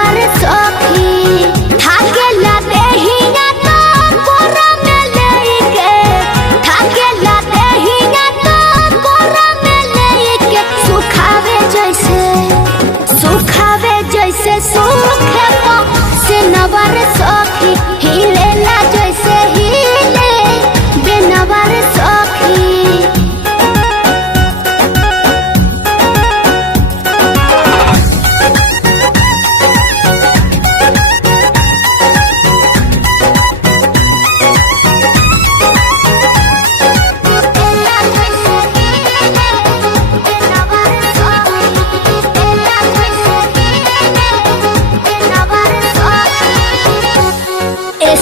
नवर सखी थाके लाते हिया तो कोरा में लेके थाके लाते हिया तो कोरा में लेके सुखावे जैसे सूखे से नवर सखी हिलेला जैसे हिले बेनवर सखी।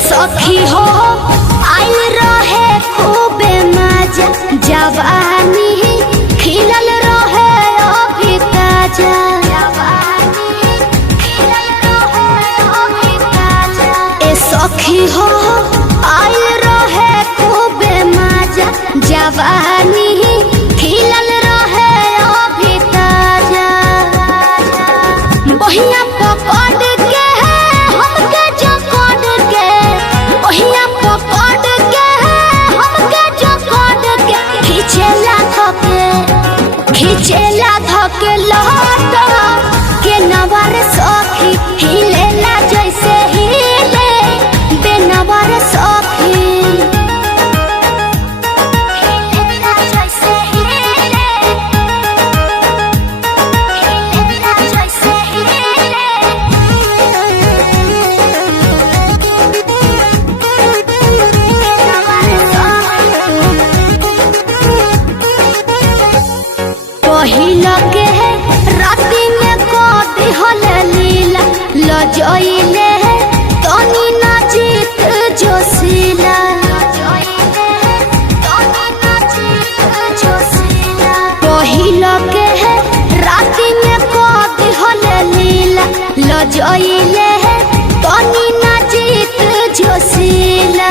सखी हो आइल रहे खूबे मजा जवानी खिलल रहे अभी ताजा ए सखी हो आइल रहे खूबे मजा जवानी खिलल रहे अभी ताजा बहिया पकड़ के हमके जकड़ के ओहिया पकड़ के हमके जकड़ के खींचेला धके लहट के नवर सखी हिलेला जैसे हिले बेनवर सखी हिलेला जैसे हिले पहिला के राती में कदी हल लीला लजइले तनी ना जीत जोशीला पहिला के राती में कदी हल लीला लजइले तनी ना जीत जोशीला।